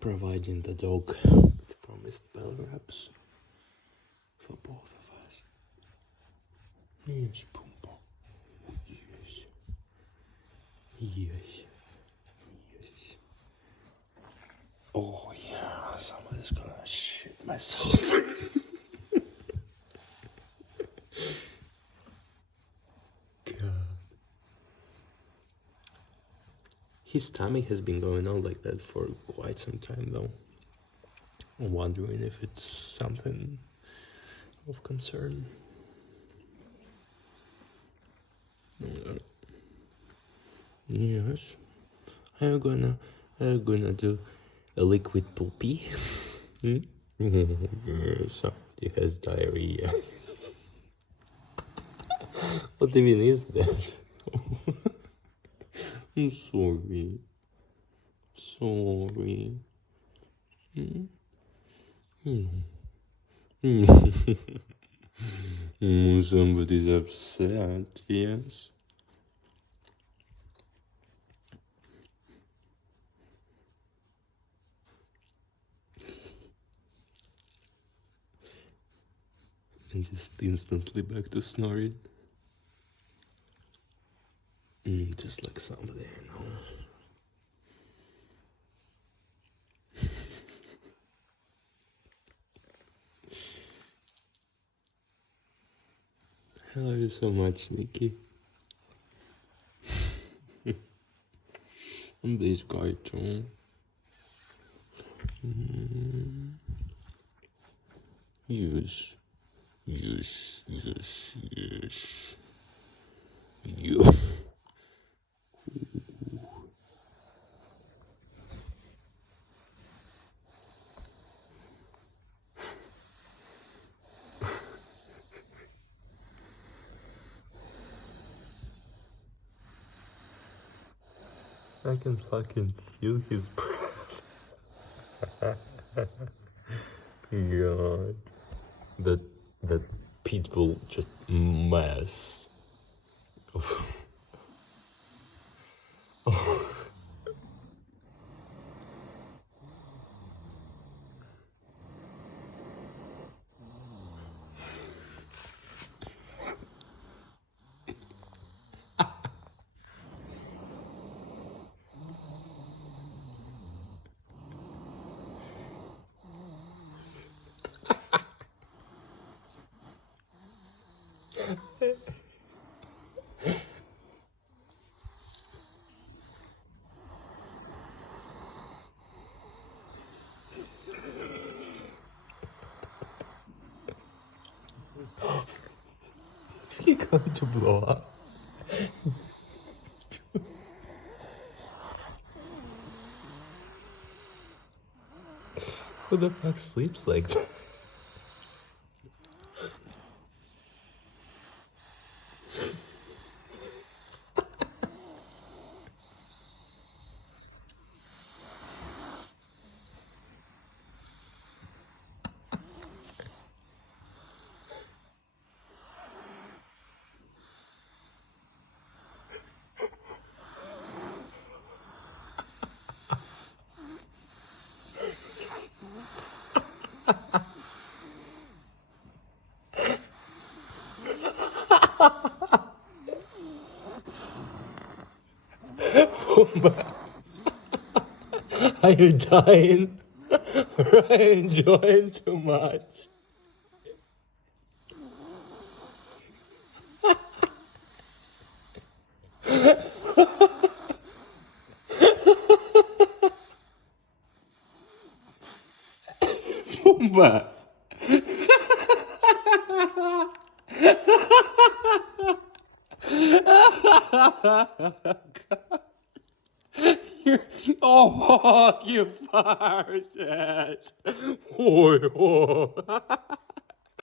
providing the dog the promised bell wraps for both of us. Yes, Pumba. Yes. Yes. Yes. Oh yeah, somebody's gonna shit myself. God. His tummy has been going on like that for quite some time though. I'm wondering if it's something of concern. Yes. I'm gonna do a liquid poopy. Somebody has diarrhea. What even is that? I'm sorry. Sorry. Somebody's upset, yes. And just instantly back to snoring. Just like somebody I know. I love you so much, Nikki. And this guy too. Yes. Yes, yes, yes. You. I can fucking feel his breath. God. That pitbull just mess. Is he going to blow up? Who the fuck sleeps like that? Are you dying? Or are you enjoying too much? Pumba! Oh, you farted. Oh, oh.